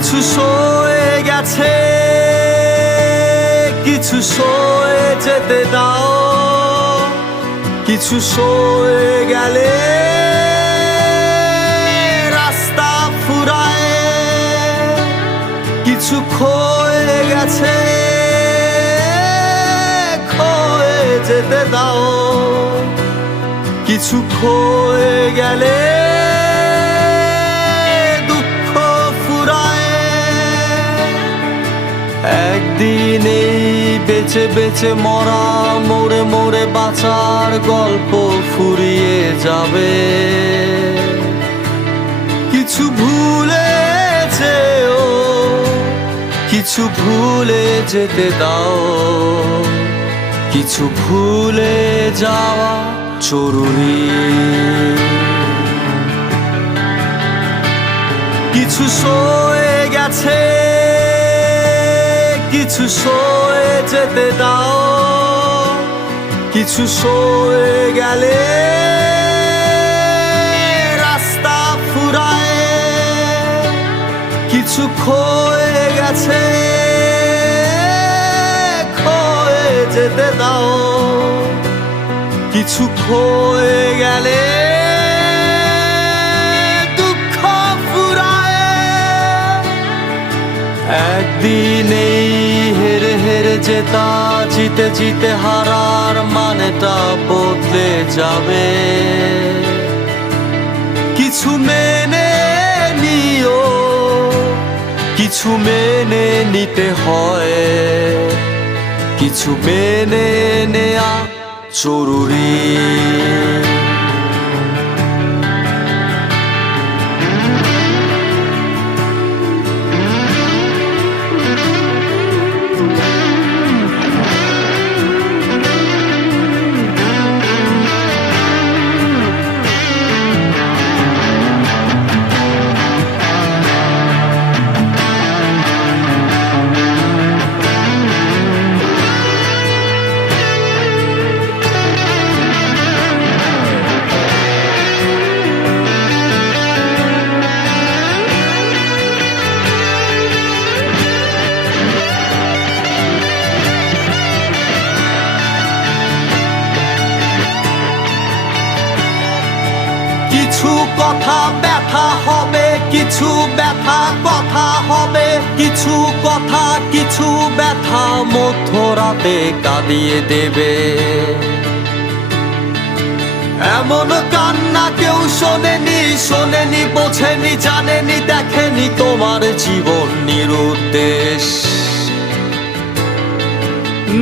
কিছু সয়ে গেছে, কিছু সয়ে যেতে দাও। কিছু সয়ে গেলে রাস্তা ফুরায়, কিছু ক্ষয়ে গেছে ক্ষয়ে যেতে দাও। কিছু ক্ষয়ে গেলে দুঃখ ফুরায়। একদিন এই বেঁচে বেঁচে মরা, মরে মরে বাঁচার গল্প ফুরিয়ে যাবে। কিছু ভুলে যেও, কিছু ভুলে যেতে দাও। কিছু ভুলে যাওয়া জরুরি। কিছু সয়ে গেছে, কিছু সয়ে যেতে দাও। কিছু সয়ে গেলে রাস্তা ফুরায়। কিছু ক্ষয়ে গেছে ক্ষয়ে যেতে দাও। কিছু ক্ষয়ে গেলে দুঃখ ফুরায়। একদিন এই হেরে হেরে জেতা, জিতে জিতে হারার মানেটা বদলে যাবে। কিছু মেনে নিও, কিছু মেনে নিতে হয়। কিছু মেনে নেয়া জরুরি। কিছু কথা ব্যথা হবে, কিছু ব্যথা কথা হবে। কিছু কথা কিছু ব্যথা মধ্যরাতে কাঁদিয়ে দেবে। এমন কান্না কেউ শোনেনি, শোনেনি বোঝেনি জানেনি দেখেনি তোমার জীবন নিরুদ্দেশ।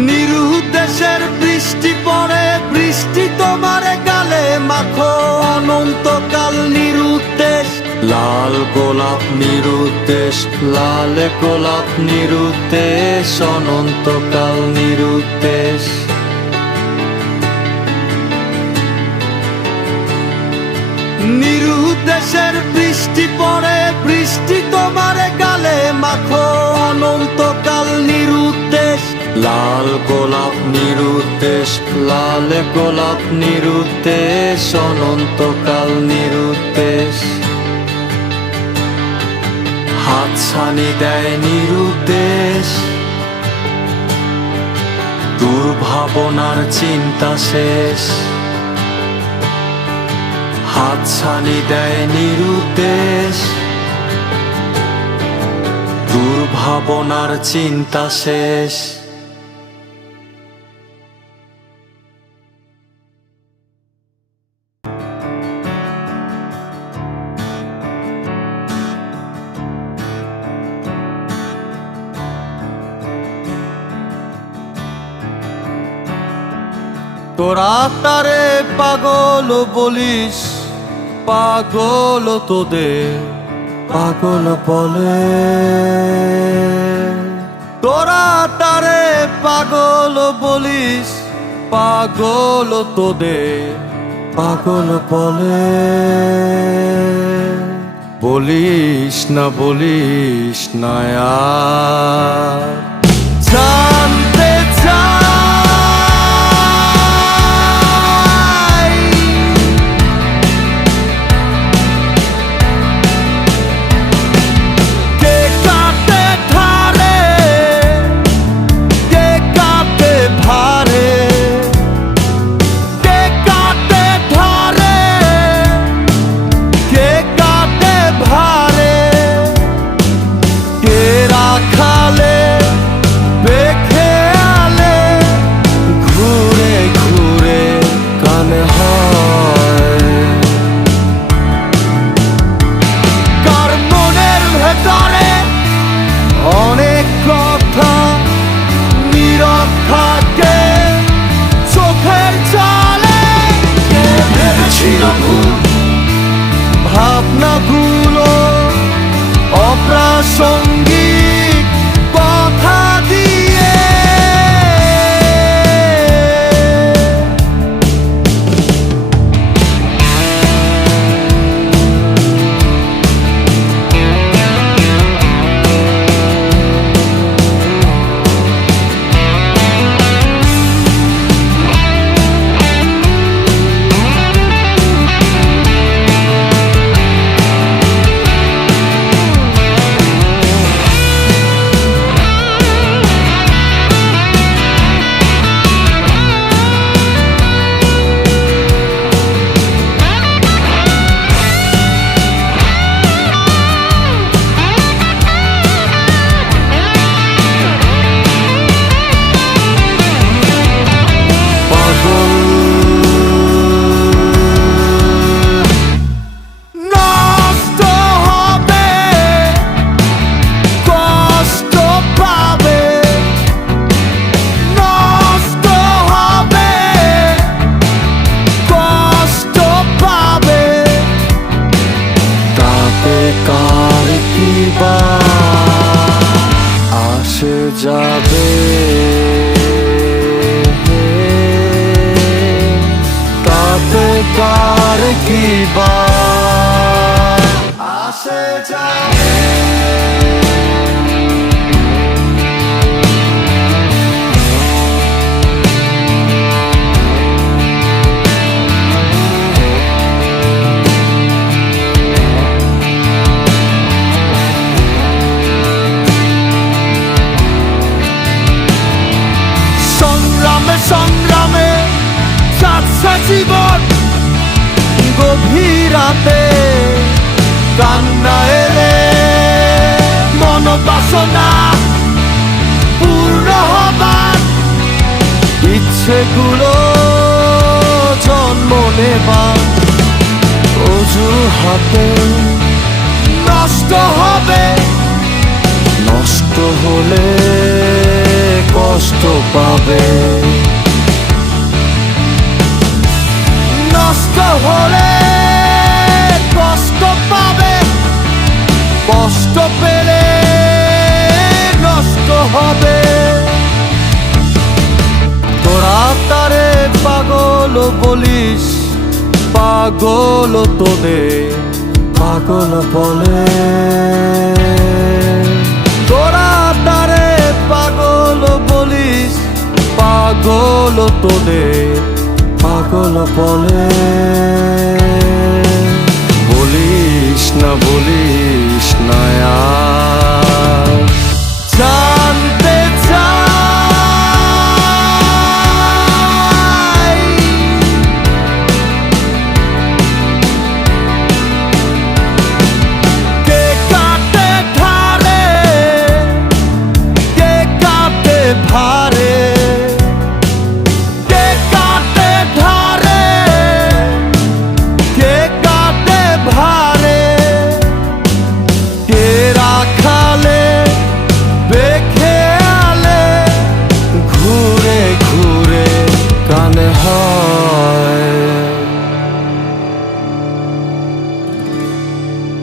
নিরুদ্দেশের বৃষ্টি পড়ে, বৃষ্টি তোমার গালে মাখো। অনন্তকাল নিরুদ্দেশ, লাল গোলাপ নিরুদ্দেশ, লাল গোলাপ নিরুদ্দেশ, অনন্তকাল নিরুদ্দেশ। নিরুদ্দেশের বৃষ্টি পড়ে, বৃষ্টি তোমার গালে মাখো। অনন্তকাল নিরুদ্দেশ, লাল গোলাপ নিরুদ্দেশ, লাল গোলাপ নিরুদ্দেশ, অনন্তকাল নিরুদ্দেশ। হাতছানি দেয় নিরুদ্দেশ, দুর্ভাবনার চিন্তা শেষ। হাতছানি দেয় নিরুদ্দেশ, দুর্ভাবনার চিন্তা শেষ। তোরা তারে পাগল বলিস, পাগল তোদের পাগল বলে। তোরা তারে পাগল বলিস, পাগল তোদের পাগল বলে। বলিস না আর জানতে চাই কে সঙ্গীত কথা দিয়ে আসে যাবে তাতে কার কি বা আসে যাবে সংগ্রামে সাতসা জীবন গভীর রাতে কান্না এলে মনোবাসনা পূর্ণ হবার ইচ্ছেগুলো জন্ম নেবার অজুহাতে নষ্ট হবে নষ্ট হলে কষ্ট পাবে নষ্ট হলে কষ্ট পাবে কষ্ট পেলে নষ্ট হবে তোরা তারে পাগল বলিস পাগল তোদের পাগল বলে তোরা তারে পাগল বলিস পাগল তোদের পাগল বলে বলিস না আর জানতে চাই কে কাটে ধারে কে কাটে ভারে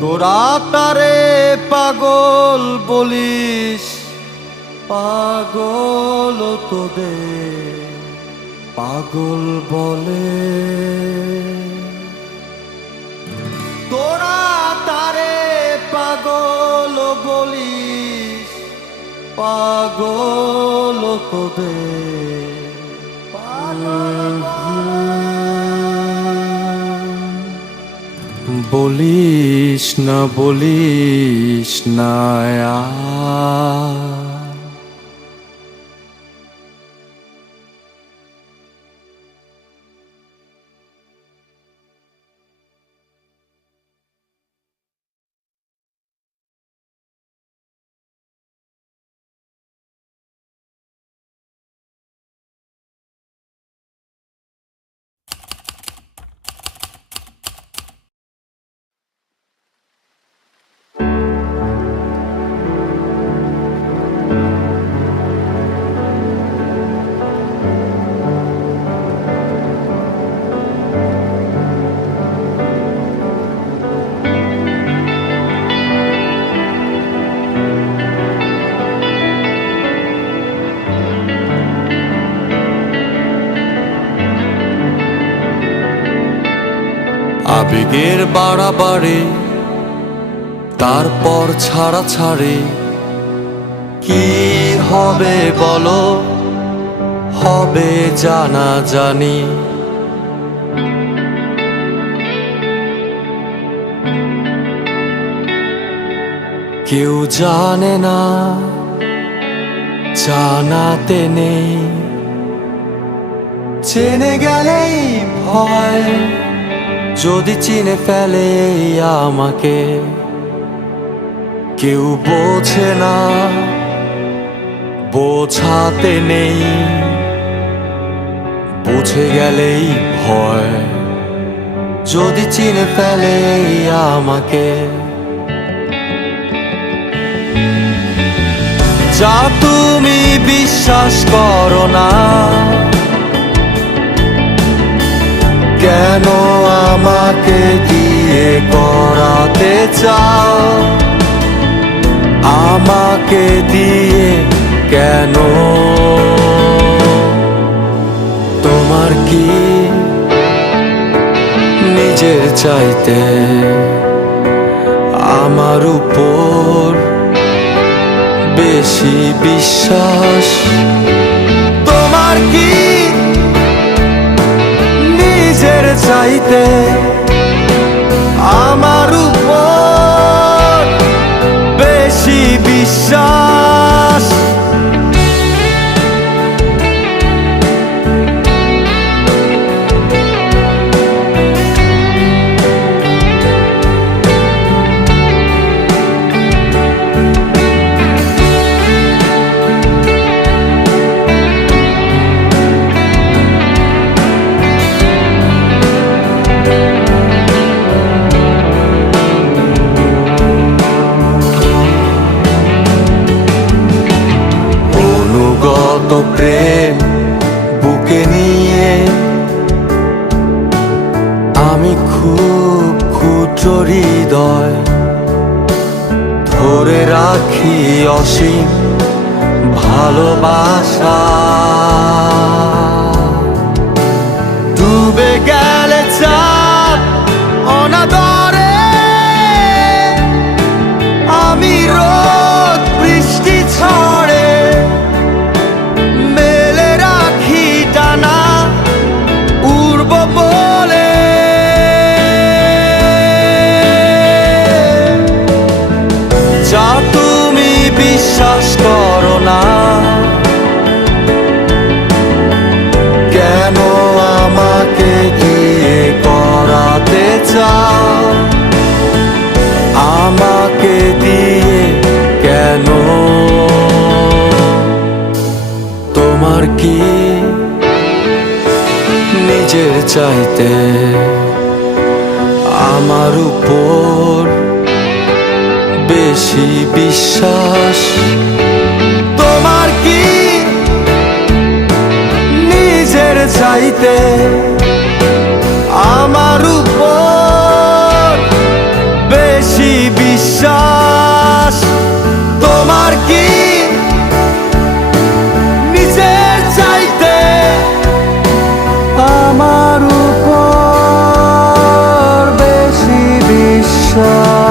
তোরা তারে পাগল বলিস পাগল তোদের পাগল বলে তোরা তারে পাগল বলিস পাগল তোদের পাগল বলিস না আর বেগের বাড়াবাড়ি, তারপর ছাড়া ছাড়ি। কি হবে বলো, হবে জানা জানি। কেউ জানে না, জানাতে নেই। চেনে গেলেই ভয়, যদি চিনে ফেলে আমাকে। কেউ বোঝে না, বোঝাতে নেই। বুঝে গেলেই ভয়, যদি চিনে ফেলে আমাকে। যা তুমি বিশ্বাস করো না, কেন আমাকে দিয়ে করাতে চাও? আমাকে দিয়ে কেন? তোমার কি নিজের চাইতে আমার উপর বেশি বিশ্বাস? তোমার কি নিজের চাইতে আমার উপর বেশি বিশ্বাস? প্রেম বুকে নিয়ে আমি খুব ক্ষুদ্র হৃদয় ধরে রাখি অসীম ভালোবাসা। ডুবে গেলে চাঁদ অনাদরে আমি রোদ বৃষ্টি ছড়ে বিশ্বাস করো না, কেন আমাকে দিয়ে করাতে চাও? আমাকে দিয়ে কেন? তোমার কি নিজের চাইতে আমার উপর বেশি বিশ্বাস? তোমার কি নিজের চাইতে আমার উপর বেশি বিশ্বাস? তোমার কি নিজের চাইতে আমার উপর বেশি বিশ্বাস?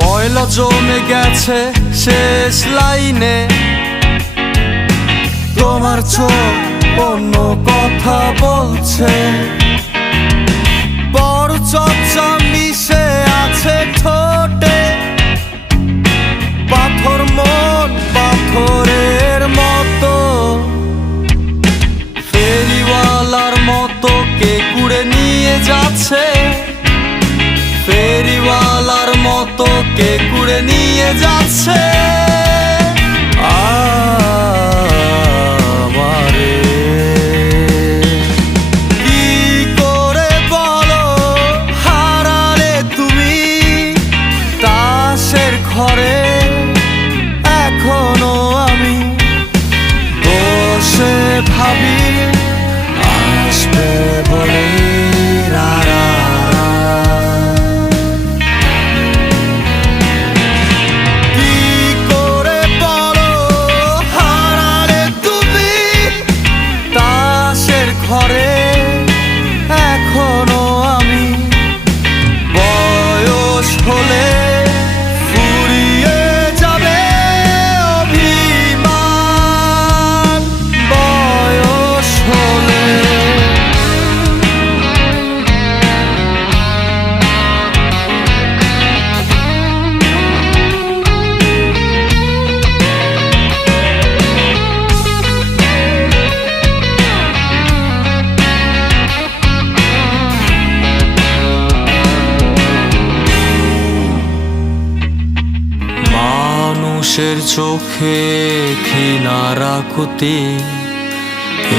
ময়লা জমে গেছে শেষ লাইনে, তোমার চোখ অন্য কথা বলছে। বড় চর্চা মিশে আছে ঠোঁটে, পাথর মন পাথরের মতো যাচ্ছে, ফেরিওয়ালার মতো কে কুড়ে নিয়ে যাচ্ছে আমারে। কি করে বলো হারালে তুমি তাসের ঘরে, এখনো আমি বসে ভাবি আসবে বলে রারা। কি করে বলো হারালে তুমি তাসের ঘরে, এখনো আমি বয়স হলে ফুরিয়ে যাবে অভিমান, বয়স হলে। মানুষের চোখে ঘৃণারাকুতি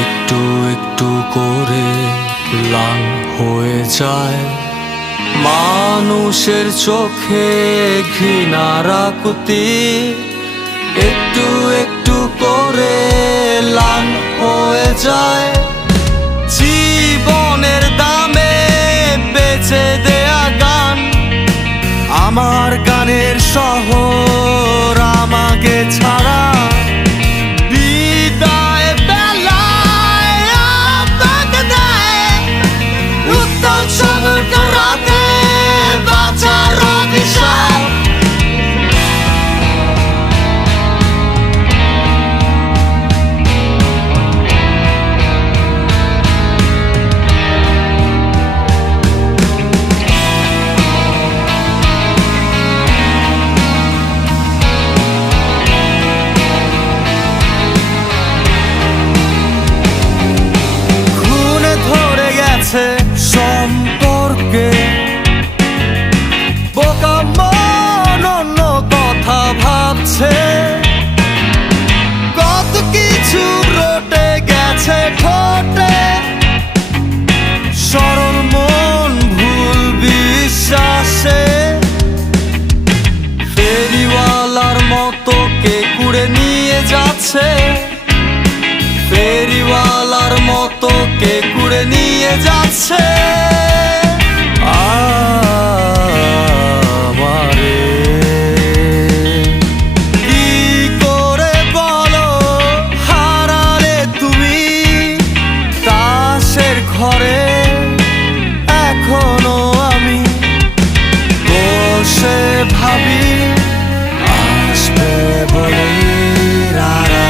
একটু একটু করে ম্লান হয়ে যায়। মানুষের চোখে ঘৃণারাকুতি একটু একটু করে ম্লান হয়ে যায়। জীবনের দামে বেচে দেয়া গান, আমার গানের শহর আমাকে ছাড়া, বিদায় বেলায় আপনাকে দেয় উত্তম সমুদ্র রাতে বাঁচার অভিশাপ। সম্পর্কে বোকা মন অন্য কথা ভাবছে, কত কিছু রটে গেছে ঠোঁটে, সরল মন ভুল বিশ্বাসে, ফেরিওয়ালার মতো কে কুড়ে নিয়ে যাচ্ছে, ফেরিওয়ালার মতো কে কুড়ে নিয়ে যাচ্ছে আমারে। কি করে বলো হারালে তুমি তাসের ঘরে, এখনো আমি বসে ভাবি আসবে বলে রারা।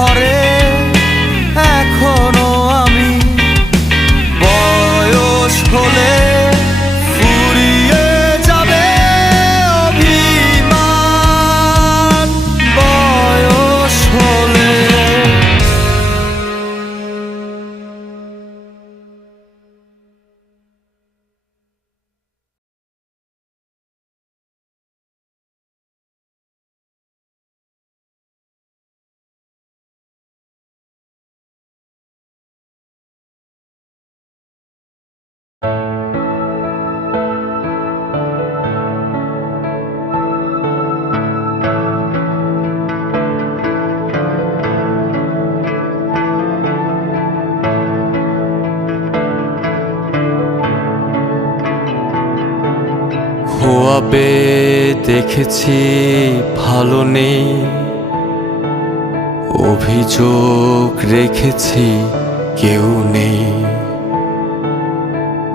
ঘরে এখনো আমি বয়স হলে ফুরিয়ে যাবে অভিমান, বয়স হলে। খোয়াবে দেখেছি ভালো নেই, অভিযোগ রেখেছি কেউ নেই,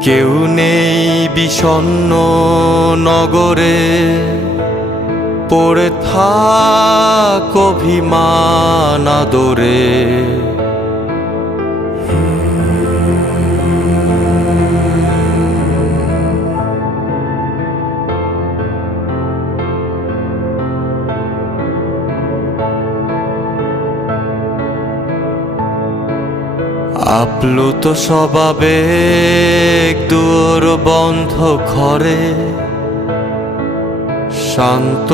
কেউ নেই বিষণ্ণ নগরে, পড়ে থাক অভিমান আদরে। আপ্লুত স্বভাবে দুয়ার বন্ধ ঘরে শান্ত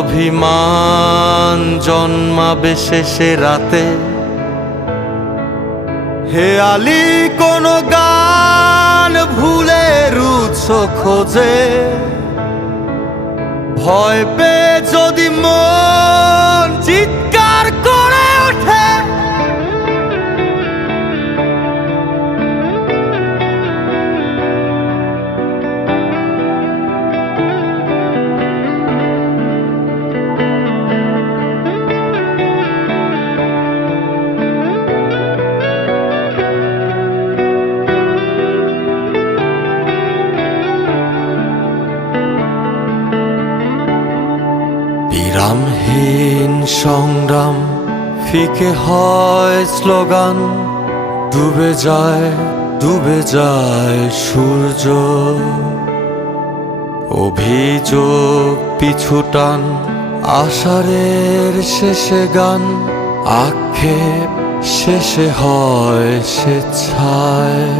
অভিমান জন্মাবে শেষে রাতে। হেয়ালি কোন গান ভুলে উৎস খোঁজে, ভয় পেয়ে যদি মন চিৎকার করে ওঠে। বিরামহীন সংগ্রাম ফিকে হয় স্লোগান, ডুবে যায় সূর্য। অভিযোগ পিছুটান আষাঢ়ের শেষে গান, আক্ষেপ শেষে হয় স্বেচ্ছায়।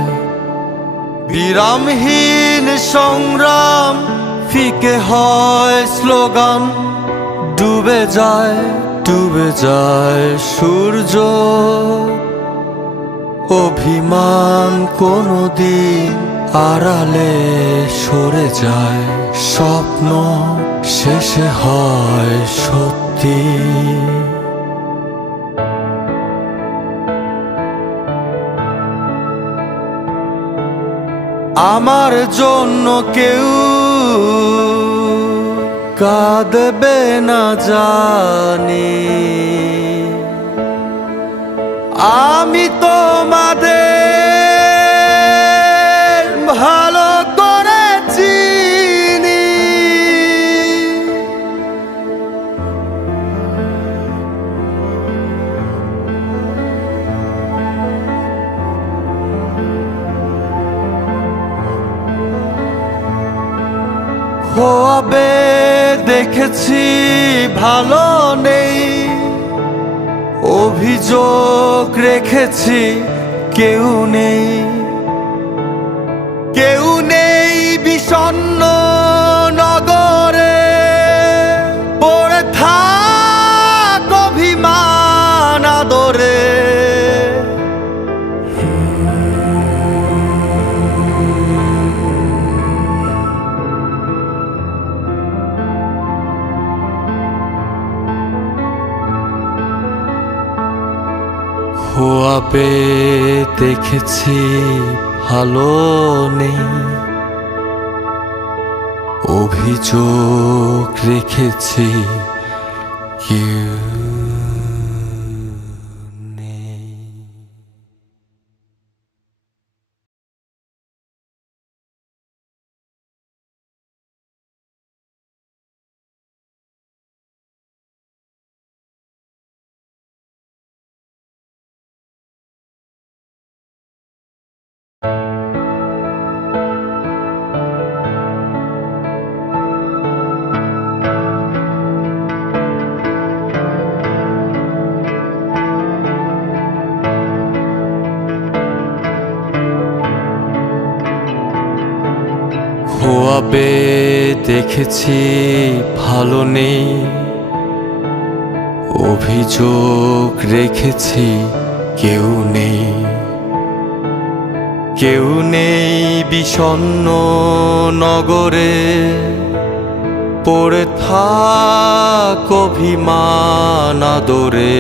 বিরামহীন সংগ্রাম ফিকে হয় স্লোগান, ডুবে যায় সূর্য। অভিমান কোনদিন আড়ালে সরে যায়, স্বপ্ন শেষে হয় সত্যি। আমার জন্য কেউ কাঁদবে না জানি, আমি তোমাদের ভালো করে চিনি। খোয়াবে দেখেছি ভালো নেই, অভিযোগ রেখেছি কেউ নেই বিষণ্ণ নগরে। পড়ে থাক অভিমান আদরে। খোয়াবে দেখেছি ভালো নেই, অভিযোগ রেখেছি কেউ খোয়াবে দেখেছি ভালো নেই, অভিযোগ রেখেছি কেউ নেই বিষণ্ণ নগরে। পড়ে থাক অভিমান আদরে।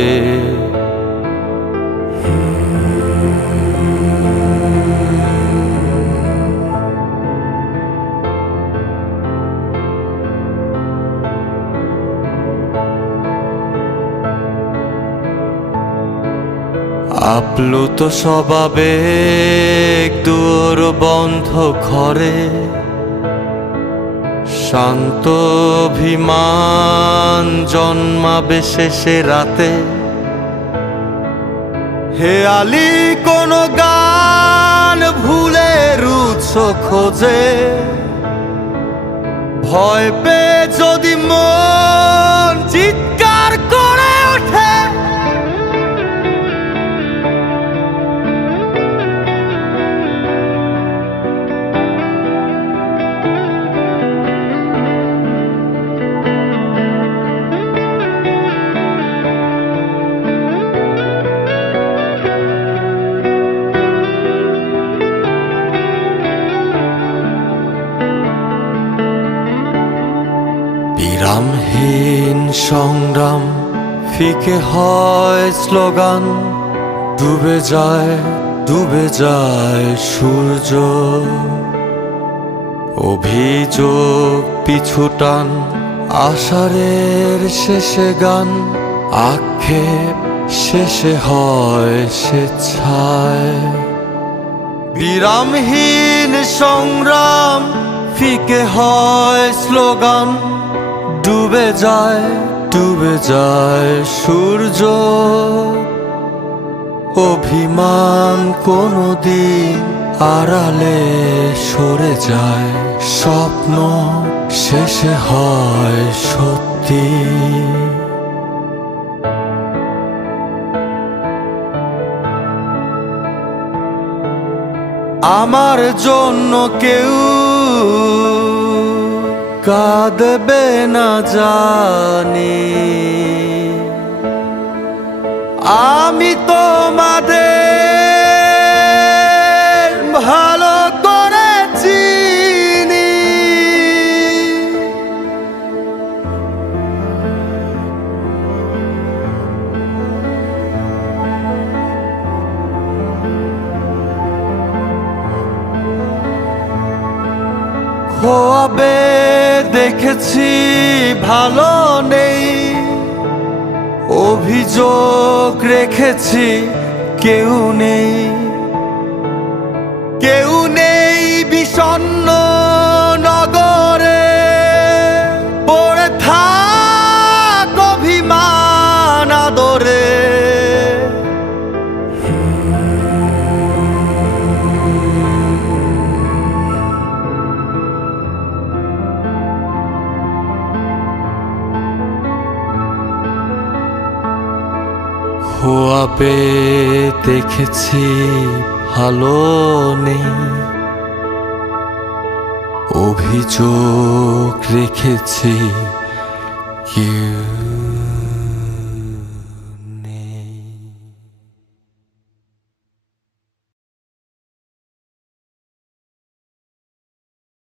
আপ্লুত স্বভাবে দুয়ার বন্ধ ঘরে শান্ত অভিমান জন্মাবে শেষে রাতে। হেয়ালি কোন গান ভুলে উৎস খোঁজে, ভয় পেয়ে যদি মন চিৎকার করে ওঠে। বিরামহীন সংগ্রাম, ফিকে হয় স্লোগান, ডুবে যায় সূর্য। অভিযোগ পিছুটান, আষাঢ়ের শেষে গান, আক্ষেপ শেষে হয় স্বেচ্ছায়। বিরামহীন সংগ্রাম, ফিকে হয় স্লোগান, ডুবে যায় সূর্য। অভিমান কোনদিন আড়ালে সরে যায়, স্বপ্ন শেষে হয় সত্যি। আমার জন্য কেউ কাঁদবে না জানি, আমি তোমাদের ভালো করে চিনি। খোয়াবে দেখেছি ভালো নেই, অভিযোগ রেখেছি কেউ নেই বিষণ্ণ নগরে, পড়ে থাক অভিমান আদরে। খোয়াবে দেখেছি ভালো নেই, অভিযোগ রেখেছি কেউ